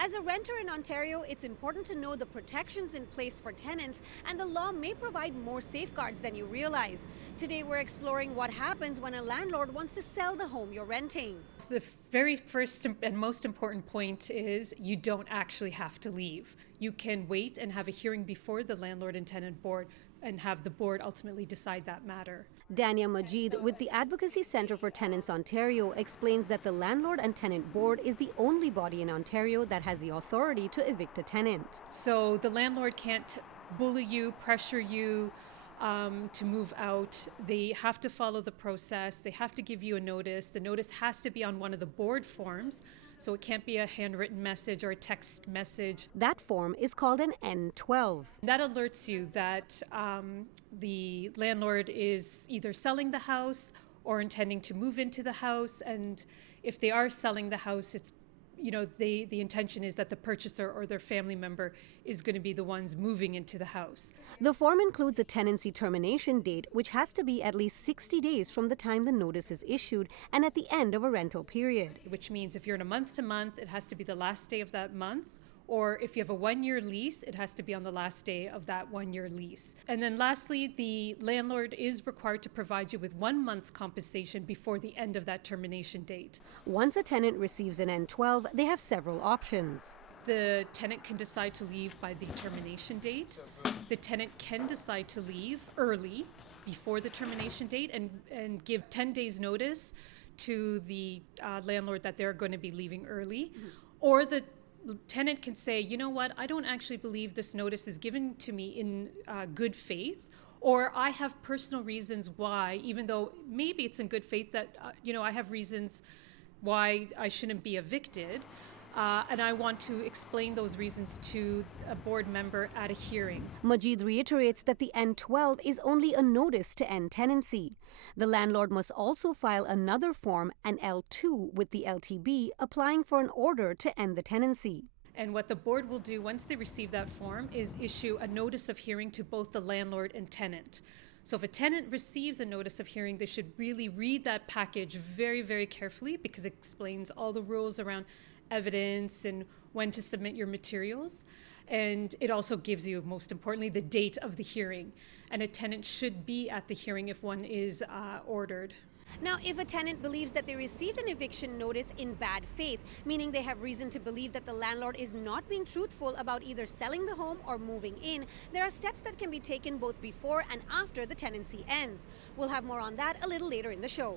As a renter in Ontario, it's important to know the protections in place for tenants, and the law may provide more safeguards than you realize. Today, we're exploring what happens when a landlord wants to sell the home you're renting. The very first and most important point is you don't actually have to leave. You can wait and have a hearing before the Landlord and Tenant Board and have the board ultimately decide that matter. Dania Majid with the Advocacy Centre for Tenants Ontario explains that the Landlord and Tenant Board is the only body in Ontario that has the authority to evict a tenant. So the landlord can't bully you, pressure you to move out. They have to follow the process. They have to give you a notice. The notice has to be on one of the board forms, so it can't be a handwritten message or a text message. That form is called an N12. That alerts you that the landlord is either selling the house or intending to move into the house. And if they are selling the house, it's the intention is that the purchaser or their family member is going to be the ones moving into the house. The form includes a tenancy termination date, which has to be at least 60 days from the time the notice is issued and at the end of a rental period. Which means if you're in a month-to-month, it has to be the last day of that month. Or if you have a one-year lease, it has to be on the last day of that one-year lease. And then lastly, the landlord is required to provide you with 1 month's compensation before the end of that termination date. Once a tenant receives an N12, they have several options. The tenant can decide to leave by the termination date. The tenant can decide to leave early before the termination date and give 10 days notice to the landlord that they're going to be leaving early. Or the tenant can say, you know what, I don't actually believe this notice is given to me in good faith, or I have personal reasons why, even though maybe it's in good faith that, I have reasons why I shouldn't be evicted, and I want to explain those reasons to a board member at a hearing. Majid reiterates that the N12 is only a notice to end tenancy. The landlord must also file another form, an L2, with the LTB, applying for an order to end the tenancy. And what the board will do once they receive that form is issue a notice of hearing to both the landlord and tenant. So if a tenant receives a notice of hearing, they should really read that package very, very carefully, because it explains all the rules around evidence and when to submit your materials. And it also gives you, most importantly, the date of the hearing. And a tenant should be at the hearing if one is ordered. Now, if a tenant believes that they received an eviction notice in bad faith, meaning they have reason to believe that the landlord is not being truthful about either selling the home or moving in, there are steps that can be taken both before and after the tenancy ends. We'll have more on that a little later in the show.